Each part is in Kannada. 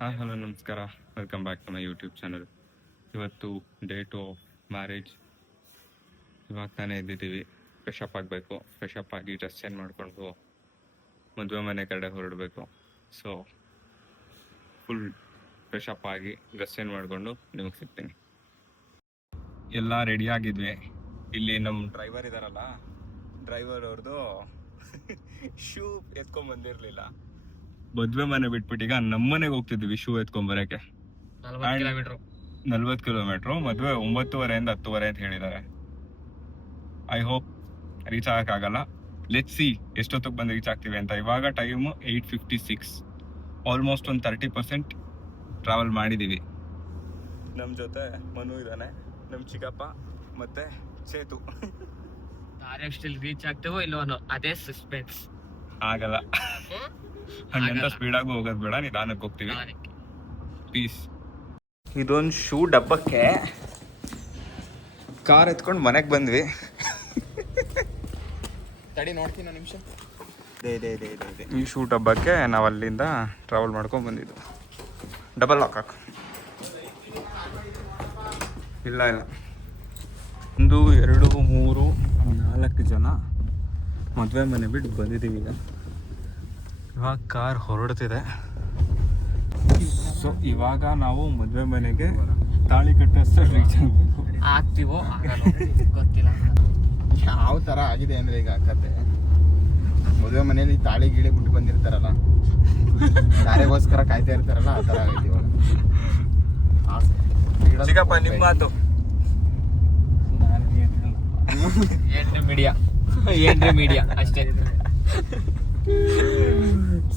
ಹಲೋ ನಮಸ್ಕಾರ, welcome back to my YouTube channel. ಇವತ್ತು ಡೇಟ್ ಆಫ್ ಮ್ಯಾರೇಜ್. ಇವಾಗ ತಾನೇ ಎದ್ದಿದ್ದೀವಿ. ಫ್ರೆಶಪ್ ಆಗಬೇಕು. ಫ್ರೆಶಪ್ ಆಗಿ ಡ್ರೆಸ್ ಚೇಂಜ್ ಮಾಡಿಕೊಂಡು ಮದುವೆ ಮನೆ ಕಡೆ ಹೊರಡಬೇಕು. ಸೊ ಫುಲ್ ಫ್ರೆಶಪ್ ಆಗಿ ಡ್ರೆಸ್ ಚೇಂಜ್ ಮಾಡಿಕೊಂಡು ನಿಮಗೆ ಸಿಗ್ತೀನಿ. ಎಲ್ಲ ರೆಡಿ ಆಗಿದ್ವಿ. ಇಲ್ಲಿ ನಮ್ಮ ಡ್ರೈವರ್ ಇದಾರಲ್ಲ, ಡ್ರೈವರ್ ಅವ್ರದ್ದು ಶೂ ಎತ್ಕೊಂಡ್ ಬಂದಿರಲಿಲ್ಲ. ಮದುವೆ ಮನೆ ಬಿಟ್ಬಿಟ್ಟು ಈಗ ನಮ್ಮನೆಗೆ ಹೋಗ್ತಿದ್ವಿ ಶೂ ಎತ್ಕೊಂಡ್ಬರಕ್ಕೆ. 40 ಕಿಲೋಮೀಟ್ರು. ಮದುವೆ 9:30 10 ಅಂತ ಹೇಳಿದ್ದಾರೆ. ಐ ಹೋಪ್ ರೀಚ್ ಆಗಕ್ಕಾಗಲ್ಲ. ಲೆಟ್ಸ್ ಸಿ ಎಷ್ಟೊತ್ತಿಗೆ ಬಂದು ರೀಚ್ ಆಗ್ತೀವಿ ಅಂತ. ಇವಾಗ ಟೈಮು 8:56. ಆಲ್ಮೋಸ್ಟ್ ಒಂದು 30% ಟ್ರಾವೆಲ್ ಮಾಡಿದ್ದೀವಿ. ನಮ್ಮ ಜೊತೆ ಮನು ಇದ್ದಾನೆ, ನಮ್ಮ ಚಿಕ್ಕಪ್ಪ ಮತ್ತೆ ಸೇತು. ರೀಚ್ ಆಗ್ತೇವೋ ಇಲ್ಲವೋ ಅದೇ ಸಸ್ಪೆನ್ಸ್. ಆಗಲ್ಲ, ಹಂಗಂತ ಸ್ಪೀಡಾಗಿ ಹೋಗೋದು ಬೇಡ, ನಿಧಾನಕ್ಕೆ ಹೋಗ್ತೀವಿ. ಪೀಸ್. ಇದೊಂದು ಶೂ ಡಬ್ಬಕ್ಕೆ ಕಾರ್ ಎತ್ಕೊಂಡು ಮನೆಗೆ ಬಂದ್ವಿ. ತಡಿ ನೋಡ್ತೀನಿ ನಿಮಿಷ. ಈ ಶೂ ಡಬ್ಬಕ್ಕೆ ನಾವು ಅಲ್ಲಿಂದ ಟ್ರಾವೆಲ್ ಮಾಡ್ಕೊಂಡು ಬಂದಿದ್ದು. ಡಬಲ್ ಲಾಕ್ ಹಾಕು. ಇಲ್ಲ 1 2 3 4 ಜನ ಮದುವೆ ಮನೆ ಬಿಟ್ಟು ಬಂದಿದ್ದೀವಿ. ಇವಾಗ ಕಾರ್ ಹೊರಡ್ತಿದೆ. ಸೊ ಇವಾಗ ನಾವು ಮದುವೆ ಮನೆಗೆ ತಾಳಿ ಕಟ್ಟೋ ರೀಚ್ ಆಗ್ತೀವೋ ಗೊತ್ತಿಲ್ಲ. ಯಾವ ಥರ ಆಗಿದೆ ಅಂದರೆ ಈಗ ಕತೆ, ಮದುವೆ ಮನೇಲಿ ತಾಳಿ ಗಿಳಿ ಬಿಟ್ಟು ಬಂದಿರ್ತಾರಲ್ಲ, ತಾಳಿಗೋಸ್ಕರ ಕಾಯ್ತಾ ಇರ್ತಾರಲ್ಲ, ಆ ಥರ ಆಗಿದೆ ಇವಾಗ. ಚಿಕ್ಕಪ್ಪ ನಿಮ್ಮ ಮಾತು. ಏನ್ರಿ ಮೀಡಿಯಾ ಅಷ್ಟೇ.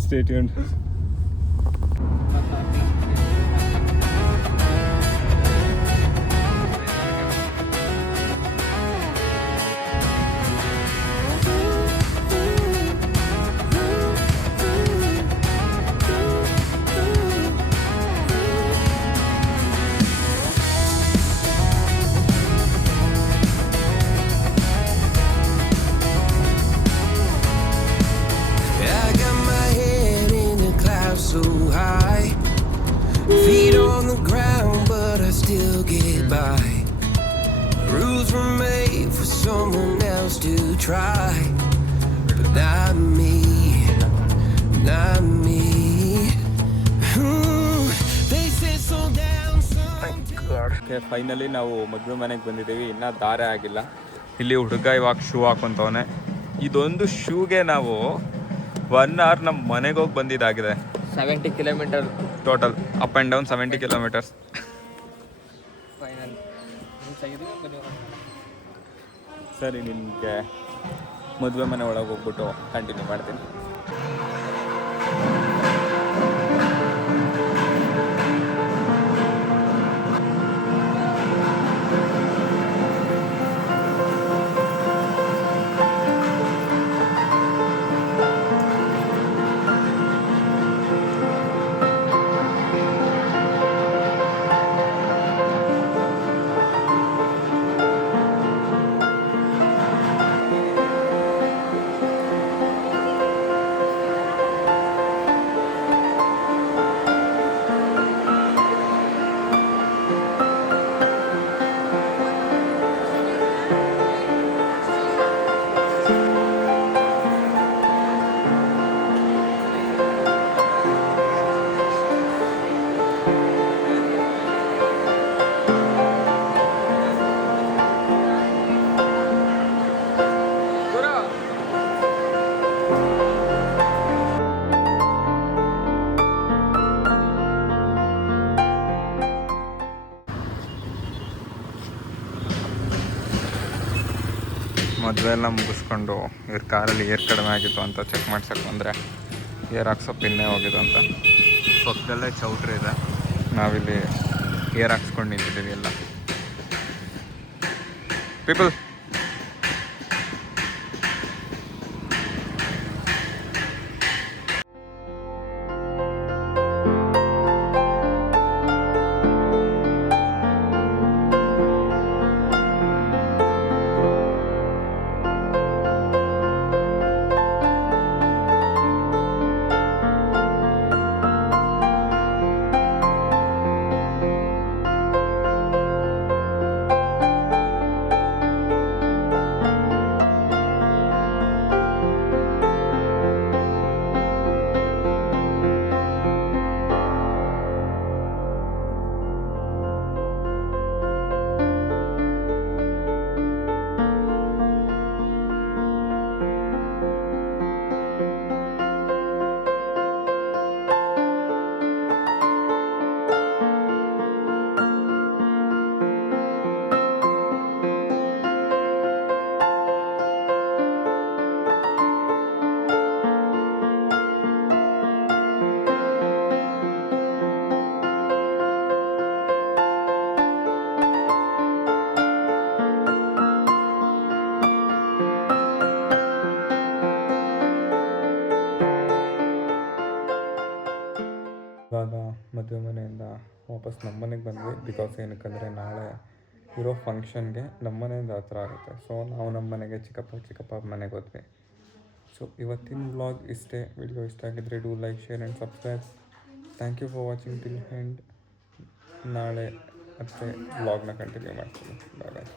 Stay tuned. So high, feet on the ground, but I still get by. Rules were made for someone else to try, but not me, not me. They say slow down, finally ನಾವು ಮದುವೆ ಮನೆಗೆ ಬಂದಿದ್ದೀವಿ. ಇನ್ನೂ ದಾರೆ ಆಗಿಲ್ಲ. ಇಲ್ಲಿ ಹುಡುಗ ಇವಾಗ ಶೂ ಹಾಕೊಂತವನೆ. ಇದೊಂದು ಶೂಗೆ ನಾವು 1 hour ನಮ್ಮ ಮನೆಗೆ ಹೋಗಿ ಬಂದಿದ್ದಾಗಿದೆ. 70 kilometre total up and down 70 kilometres. Final. ಸರಿ, ನಿಮಗೆ ಮದುವೆ ಮನೆ ಒಳಗೆ ಹೋಗ್ಬಿಟ್ಟು ಕಂಟಿನ್ಯೂ ಮಾಡ್ತೀನಿ. ಮದುವೆ ಎಲ್ಲ ಮುಗಿಸ್ಕೊಂಡು ಇವ್ರ ಕಾರಲ್ಲಿ ಏರ್ ಕಡಿಮೆ ಆಗಿತ್ತು ಅಂತ ಚೆಕ್ ಮಾಡ್ಸಕ್ಕೆ ಬಂದರೆ ಏರ್ ಹಾಕ್ಸೋ ಪಿನ್ನೇ ಹೋಗಿದ್ದು ಅಂತ. ಪಕ್ಕದಲ್ಲೇ ಚೌಟ್ರಿ ಇದೆ, ನಾವಿಲ್ಲಿ ಏರ್ ಹಾಕ್ಸ್ಕೊಂಡು ನಿಂತಿದ್ದೀವಿ ಎಲ್ಲ ಪೀಪಲ್. ಇವಾಗ ಮದುವೆ ಮನೆಯಿಂದ ವಾಪಸ್ ನಮ್ಮ ಮನೆಗೆ ಬಂದ್ವಿ. ಬಿಕಾಸ್ ಏನಕ್ಕಂದರೆ ನಾಳೆ ಇರೋ ಫಂಕ್ಷನ್ಗೆ ನಮ್ಮ ಮನೆಯಿಂದ ಹತ್ರ ಆಗುತ್ತೆ. ಸೊ ನಾವು ನಮ್ಮ ಮನೆಗೆ ಚಿಕ್ಕಪ್ಪ ಮನೆಗೆ ಹೋದ್ವಿ. ಸೊ ಇವತ್ತಿನ ವ್ಲಾಗ್ ಇಷ್ಟೇ. ವಿಡಿಯೋ ಇಷ್ಟ ಆಗಿದ್ದರೆ do like, share and subscribe. Thank you for watching till end. ನಾಳೆ ಮತ್ತೆ ವ್ಲಾಗ್ನ ಕಂಟಿನ್ಯೂ ಮಾಡ್ತೀನಿ. ಬಾಯ್ ಬಾಯ್.